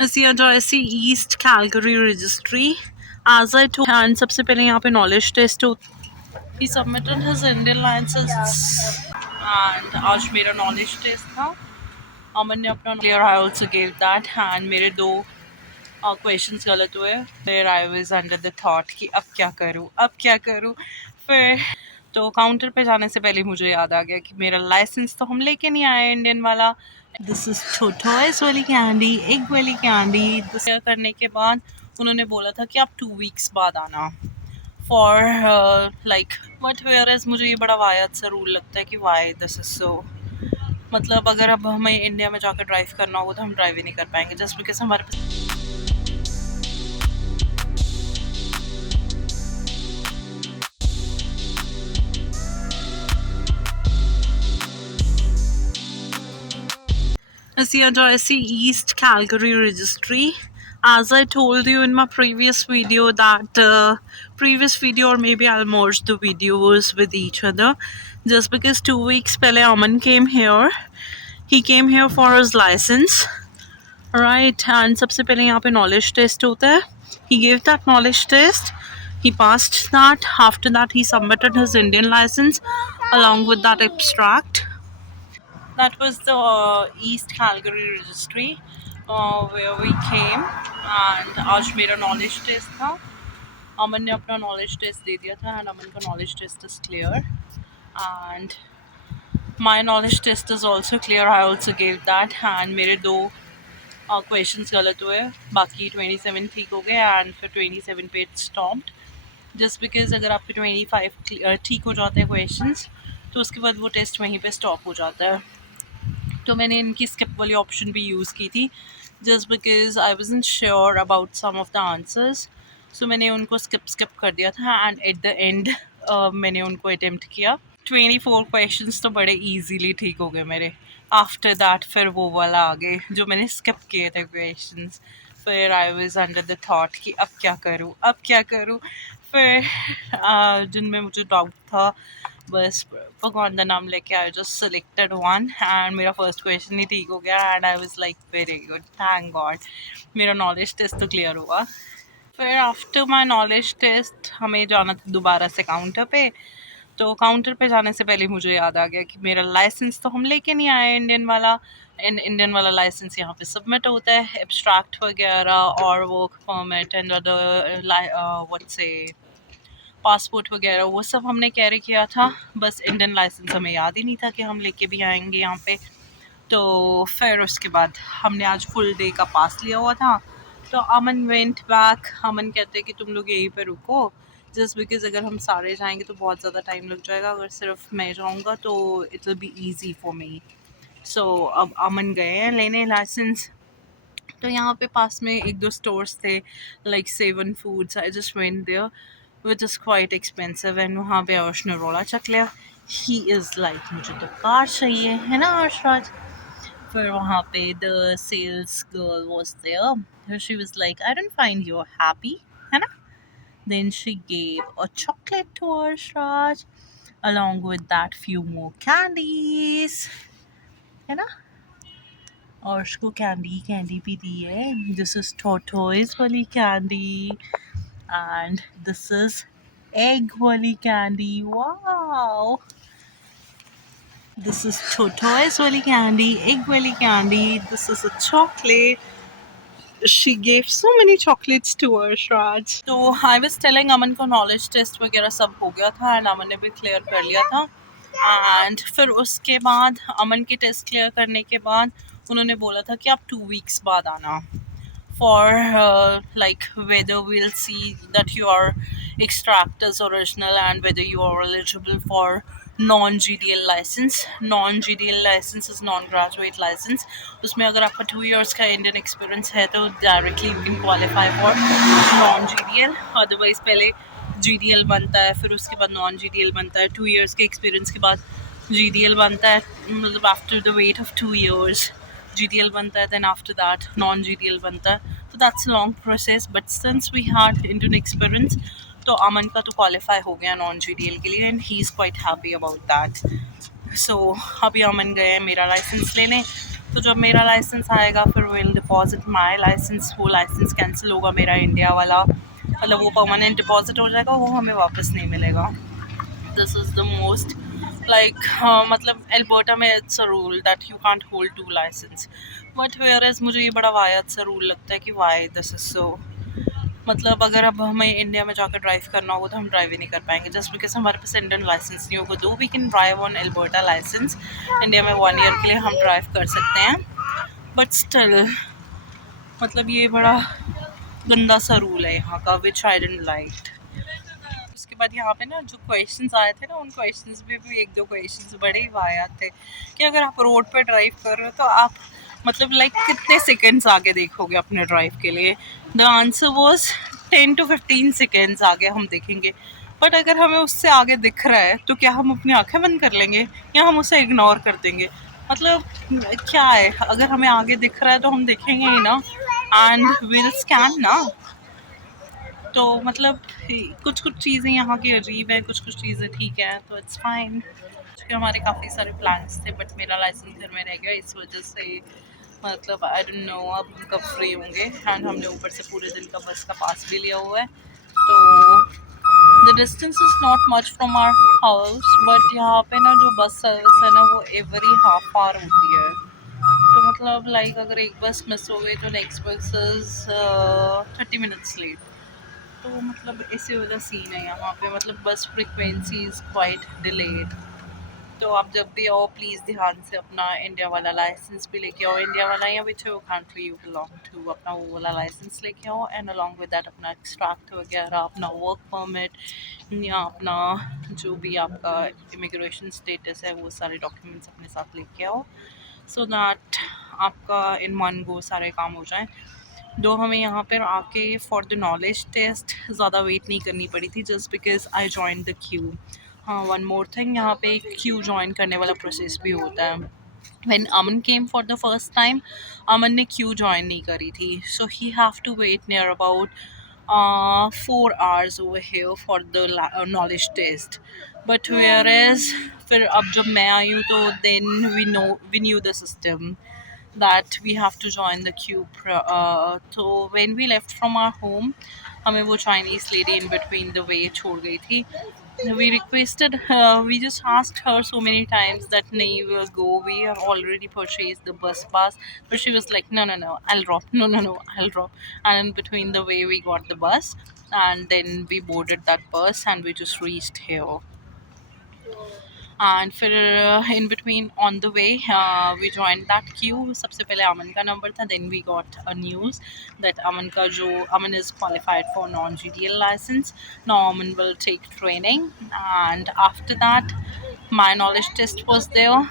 CRJC East Calgary registry. As I told, and सबसे पहले यहाँ पे knowledge test होता है. He submitted his Indian license and आज मेरा knowledge test था. अमन ने अपना clear. I also gave that and मेरे दो क्वेश्चंस गलत हुए. फिर I was under the thought कि अब क्या करूँ. फिर तो काउंटर पे जाने से पहले मुझे याद आ गया कि मेरा लाइसेंस तो हम लेके नहीं आए इंडियन वाला. दिस इज टोटॉयस वाली कैंडी, एग वाली कैंडी. करने के बाद उन्होंने बोला था कि आप 2 वीक्स बाद आना for like but whereas मुझे ये बड़ा वायद सा रूल लगता है कि वाई दिस इज सो. मतलब अगर अब हमें इंडिया में जाकर ड्राइव करना होगा तो हम ड्राइव ही नहीं कर पाएंगे जस्ट बिकॉज हमारे पास. CRJC East Calgary registry. As I told you in my previous video that previous video, or maybe I'll merge the videos with each other, just because 2 weeks pehle Aman came here. He came here for his license, right? And सबसे पहले यहाँ पे knowledge test होता है. He gave that knowledge test. He passed that. After that, he submitted his Indian license along with that abstract. That was the East Calgary registry where we came. And आज मेरा knowledge test था. अमन ने अपना knowledge test दे दिया था and अमन का knowledge test is clear. And my knowledge test is also clear. I also gave that and मेरे दो क्वेश्चंस गलत हुए. बाकी 27 ठीक हो गए and फिर 27 पे it stopped. जस्ट बिकॉज अगर आपके 25 ठीक हो जाते हैं क्वेश्चंस तो उसके बाद वो टेस्ट वहीं पे स्टॉप हो जाता है. तो मैंने इनकी स्किप वाली ऑप्शन भी यूज़ की थी just because I wasn't sure about some of the answers. So मैंने उनको स्किप कर दिया था एंड एट द एंड मैंने उनको अटेम्प्ट किया. 24 क्वेश्चंस तो बड़े इजीली ठीक हो गए मेरे. आफ्टर दैट फिर वो वाला आ गए जो मैंने स्किप किए थे क्वेश्चंस. फिर I was under the thought कि अब क्या करूँ. फिर जिनमें मुझे डाउट था बस भगवान का नाम लेके I just selected one and मेरा फर्स्ट क्वेश्चन ही ठीक हो गया and I was like very good, thank God. मेरा नॉलेज टेस्ट तो क्लियर हुआ. फिर आफ्टर माय नॉलेज टेस्ट हमें जाना था दोबारा से काउंटर पे. तो काउंटर पे जाने से पहले मुझे याद आ गया कि मेरा लाइसेंस तो हम लेके नहीं आए इंडियन वाला लाइसेंस यहाँ पे सबमिट होता है. एब्स्ट्रैक्ट वगैरह और work permit and other what से पासपोर्ट वगैरह वो सब हमने कैरी किया था. बस इंडियन लाइसेंस हमें याद ही नहीं था कि हम लेके भी आएंगे यहाँ पे. तो फिर उसके बाद हमने आज फुल डे का पास लिया हुआ था. तो अमन वेंट बैक. अमन कहते कि तुम लोग यहीं पे रुको जस्ट बिकॉज अगर हम सारे जाएंगे तो बहुत ज़्यादा टाइम लग जाएगा. अगर सिर्फ मैं जाऊँगा तो it will be easy for me. So अब अमन गए हैं लेने लाइसेंस. तो यहाँ पे पास में एक दो स्टोर्स थे like Save On foods. I just went there which is quite expensive and वहाँ पे अर्श ने रोला चख लिया. ही इज़ लाइक मुझे तो कार चाहिए है ना अर्शराज. फिर वहाँ पे the sales girl was there. She was like, I don't find you happy है ना. Then she gave a chocolate to Arshraj along with that few more candies है ना. अर्श को कैंडी भी दी है. दिस इज tortoise वाली candy and this is egg wali candy. Wow, this is tortoise wali candy, egg wali candy. This is a chocolate. She gave so many chocolates to her, Raj. So I was telling Aman को knowledge test वगैरह सब हो गया था and अमन ने भी clear कर लिया था. एंड फिर उसके बाद अमन के टेस्ट क्लियर करने के बाद उन्होंने बोला था कि आप 2 वीक्स बाद आना for like whether we'll see that your extract is original and whether you are eligible for non-GDL license. Non-GDL license is non-graduate license. उसमें अगर आपका 2 years का Indian experience है तो directly you can qualify for non-GDL. Otherwise पहले GDL बनता है फिर उसके बाद non-GDL बनता है. 2 years के experience के बाद GDL बनता है. मतलब after the wait of 2 years GDL बनता है, then after that non-GDL बनता है. So that's a long process, but since we had Indian experience, तो अमन का तो qualify हो गया non-GDL के लिए and he is quite happy about that. So अभी अमन गए हैं मेरा लाइसेंस लेने. तो जब मेरा लाइसेंस आएगा फिर विल डिपॉजिट माई लाइसेंस, वो लाइसेंस कैंसिल होगा मेरा इंडिया वाला, मतलब वो परमानेंट डिपॉजिट हो जाएगा, वो हमें वापस नहीं मिलेगा. This is the most like मतलब एल्बर्टा में it's a rule that you can't hold two licence, but whereas मुझे ये बड़ा वायद सा रूल लगता है कि वाई दिस इज सो. मतलब अगर अब हमें इंडिया में जाकर ड्राइव करना होगा तो हम ड्राइव ही नहीं कर पाएंगे जस्ट बिकॉज हमारे पास इंडियन लाइसेंस नहीं होगा. Though we can drive on Alberta licence, India में 1 ईयर के लिए हम ड्राइव कर सकते हैं, बट स्टिल मतलब ये बड़ा गंदा सा रूल है यहाँ का विच आई डेंट लाइक. उसके बाद यहाँ पे ना जो क्वेश्चंस आए थे ना, उन क्वेश्चंस में भी एक दो क्वेश्चंस बड़े ही वाहियात थे कि अगर आप रोड पे ड्राइव कर रहे हो तो आप मतलब लाइक कितने सेकंड्स आगे देखोगे अपने ड्राइव के लिए. The answer was 10 to 15 seconds आगे हम देखेंगे. बट अगर हमें उससे आगे दिख रहा है तो क्या हम अपनी आंखें बंद कर लेंगे या हम उसे इग्नोर कर देंगे. मतलब क्या है, अगर हमें आगे दिख रहा है तो हम देखेंगे ही ना, एंड विल स्कैन ना. तो मतलब कुछ कुछ चीज़ें यहाँ की अजीब है, कुछ कुछ चीज़ें ठीक है, तो इट्स फाइन. हमारे काफ़ी सारे प्लान्स थे बट मेरा लाइसेंस घर में रह गया, इस वजह से मतलब आई डोंट नो अब हम कब फ्री होंगे. एंड हमने ऊपर से पूरे दिन का बस का पास भी लिया हुआ है, तो the distance is not much from our house, but यहाँ पे ना जो बस सर्विस है ना वो एवरी हाफ आवर होती है. तो मतलब लाइक अगर एक बस मिस हो गई तो नेक्स्ट बस इज़ 30 मिनट्स लेट. तो मतलब इसी वाला सीन है यहाँ पे, मतलब बस फ्रिक्वेंसी इज़ क्वाइट डिलेड. तो आप जब भी आओ प्लीज़ ध्यान से अपना इंडिया वाला लाइसेंस भी लेके आओ, इंडिया वाला या which country you belong to, अपना वो वाला लाइसेंस लेके आओ, एंड अलॉन्ग विद दैट अपना एक्सट्रैक्ट वगैरह, अपना वर्क परमिट या अपना जो भी आपका इमिग्रेशन स्टेटस है वो सारे डॉक्यूमेंट्स अपने साथ लेके आओ, सो दैट आपका इन वन गो सारे काम हो जाएं. दो हमें यहाँ पर आके फॉर द नॉलेज टेस्ट ज़्यादा वेट नहीं करनी पड़ी थी just because I join the Q. हाँ, वन मोर थिंग, यहाँ पे क्यू ज्वाइन करने वाला प्रोसेस भी होता है. When Aman came for the first time, Aman ने क्यू ज्वाइन नहीं करी थी, so he have to wait near about 4 hours over here for the knowledge test. But whereas फिर अब जब मैं आई हूँ तो then we knew the system that we have to join the queue. So when we left from our home, हमें वो Chinese lady in between the way छोड़ गई थी. We requested her, we just asked her so many times that nahi, we'll go, we have already purchased the bus pass, but she was like no, I'll drop, no, I'll drop. And in between the way we got the bus, and then we boarded that bus and we just reached here. And फिर in between on the way we join that queue. सबसे पहले अमन का नंबर था, then we got a news that Aman is qualified for non-GDL licence. Now Aman will take training and after that my knowledge test was there.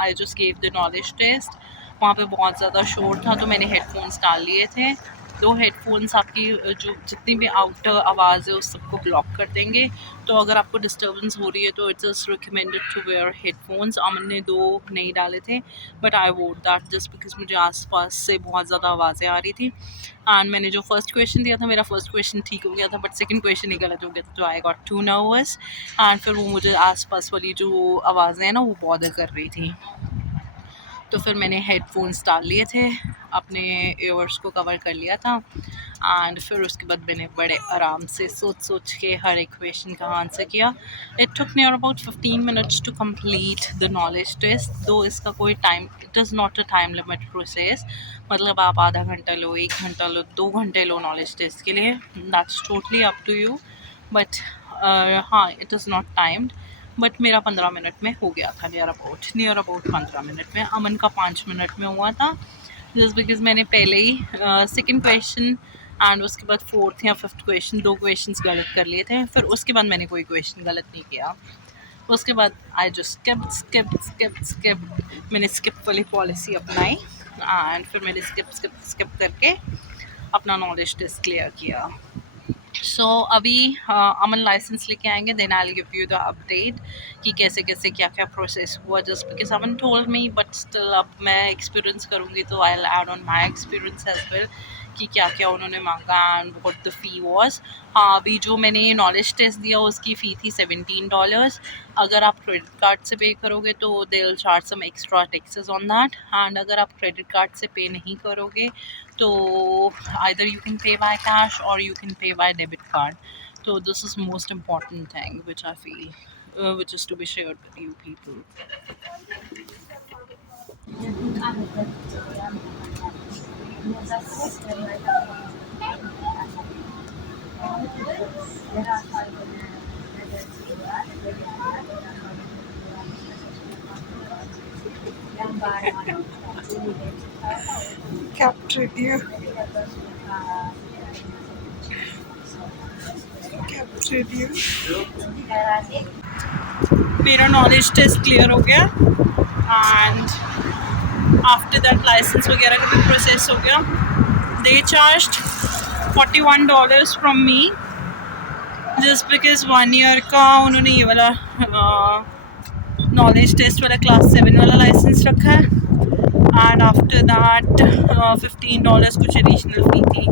I just gave the knowledge test. वहाँ पे बहुत ज़्यादा शोर था तो मैंने हेडफोन्स डाल लिए थे. दो हेडफोन्स आपकी जो जितनी भी आउटर आवाज़ है उस सबको ब्लॉक कर देंगे. तो अगर आपको डिस्टर्बेंस हो रही है तो it's just recommended to wear headphones. Aman ने दो नहीं डाले थे but I wore that just because मुझे आसपास से बहुत ज़्यादा आवाज़ें आ रही थी. एंड मैंने जो फर्स्ट क्वेश्चन दिया था, मेरा फर्स्ट क्वेश्चन ठीक हो गया था बट सेकंड क्वेश्चन ही गलत हो गया था, तो I got too nervous. And फिर वो मुझे आसपास वाली जो आवाज़ें हैं ना वो बॉदर कर रही थी. तो फिर मैंने हेडफोन्स डाल लिए थे, अपने ईयर्स को कवर कर लिया था. एंड फिर उसके बाद मैंने बड़े आराम से सोच के हर एक क्वेश्चन का आंसर किया. It took near about 15 minutes to complete the knowledge test. Though इसका कोई time, it is not a time limit process. मतलब आप आधा घंटा लो, 1 घंटा लो, 2 घंटे लो नॉलेज टेस्ट के लिए, that's totally up to you. But हाँ, it is not timed. But मेरा 15 मिनट में हो गया था, नियर अबाउट 15 मिनट में. अमन का 5 मिनट में हुआ था जस्ट बिकॉज मैंने पहले ही सेकंड क्वेश्चन एंड उसके बाद फोर्थ या फिफ्थ क्वेश्चन, दो क्वेश्चंस गलत कर लिए थे. फिर उसके बाद मैंने कोई क्वेश्चन गलत नहीं किया. उसके बाद आई जस्ट स्किप. मैंने स्किप वाली पॉलिसी अपनाई एंड फिर मैंने स्किप करके अपना नॉलेज टेस्ट क्लियर किया. सो अभी अमन लाइसेंस लेके आएंगे, then I will give you the update कि कैसे कैसे क्या क्या प्रोसेस हुआ. Just because Aman told me but still अब मैं एक्सपीरियंस करूँगी तो I will add on my experience as well कि क्या क्या उन्होंने मांगा and what the fee was. हाँ, अभी जो मैंने नॉलेज टेस्ट दिया उसकी फ़ी थी $17। अगर आप क्रेडिट कार्ड से पे करोगे तो they will charge some extra taxes on that, and अगर आप क्रेडिट कार्ड से पे नहीं करोगे तो either you can pay by cash or you can pay by debit card. So this is most important thing which I feel, which is to be shared with you people. Captured you. Captured you. मेरा knowledge test clear हो गया and after that licence वगैरह का भी process हो गया। They charged $41 from me just because 1 year का उन्होंने ये वाला नॉलेज टेस्ट वाला क्लास 7 वाला लाइसेंस रखा है, एंड आफ्टर दैट $15 कुछ एडिशनल फी थी।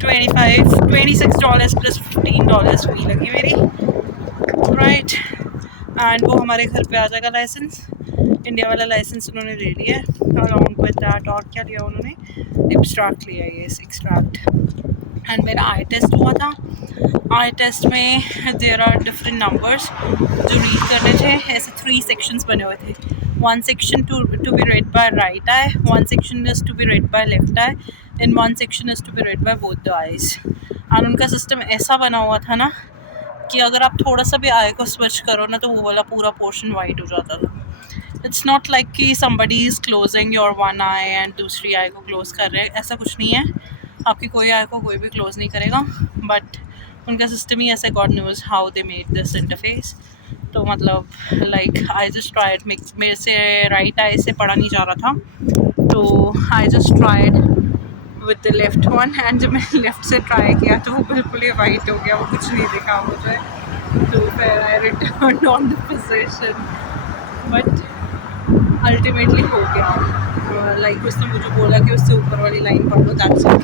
$26 प्लस $15 फी लगी मेरी, राइट। एंड वो हमारे घर पे आ जाएगा लाइसेंस। इंडिया वाला लाइसेंस उन्होंने ले लिया है अलॉन्ग विद दैट। और क्या लिया उन्होंने? एक्सट्रैक्ट लिया है, ये एक्सट्रैक्ट। एंड मेरा आई टेस्ट हुआ था। आई टेस्ट में देयर आर डिफरेंट नंबर्स जो रीड करने थे। ऐसे 3 सेक्शंस बने हुए थे। 1 section to be read by right eye, 1 section is to be read by left eye, and 1 section is to be read by both the eyes। और उनका system ऐसा बना हुआ था ना कि अगर आप थोड़ा सा भी आई को स्विच करो ना तो वो वाला पूरा पोर्शन वाइट हो जाता था। इट्स नॉट लाइक कि somebody is closing your one eye and दूसरी आई को क्लोज कर रहे हैं, ऐसा कुछ नहीं है। आपकी कोई आई को कोई भी क्लोज नहीं करेगा, बट उनका सिस्टम ही ऐसे, God knows how they made this interface. तो मतलब लाइक आई जस्ट ट्राइड, मेरे से राइट आई से पढ़ा नहीं जा रहा था, तो I just tried with the left one, and जब मैंने लेफ्ट से ट्राई किया तो वो बिल्कुल ही वाइट हो गया, वो कुछ नहीं दिखा मुझे। तो फिर I return on the position, but ultimately हो गया। लाइक उसने मुझे बोला कि उससे ऊपर वाली लाइन पढ़ लो, दैट्स इट।